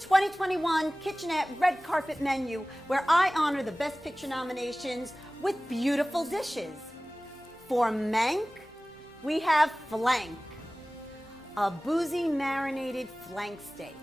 2021 Kitchenette Red Carpet Menu, where I honor the Best Picture nominations with beautiful dishes. For Mank, we have flank, a boozy marinated flank steak.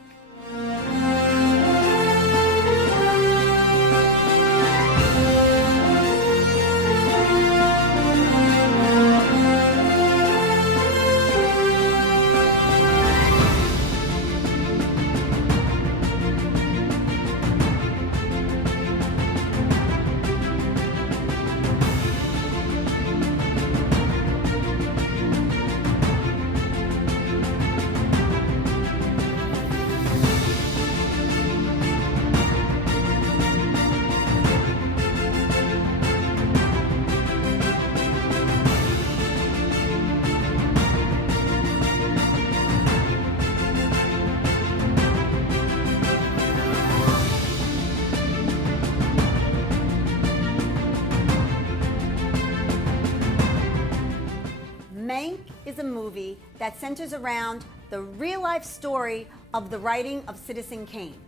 Mank is a movie that centers around the real-life story of the writing of Citizen Kane.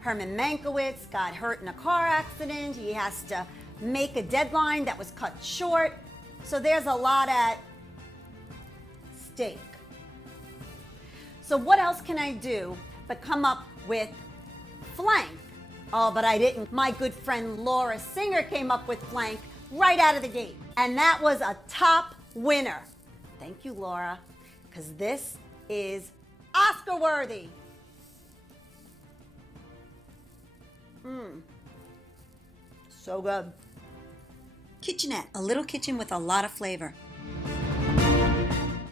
Herman Mankiewicz got hurt in a car accident. He has to make a deadline that was cut short. So there's a lot at stake. So what else can I do but come up with flank? Oh, but I didn't. My good friend Laura Singer came up with flank right out of the gate. And that was a top winner. Thank you, Laura, because this is Oscar worthy. So good. Kitchenette, a little kitchen with a lot of flavor.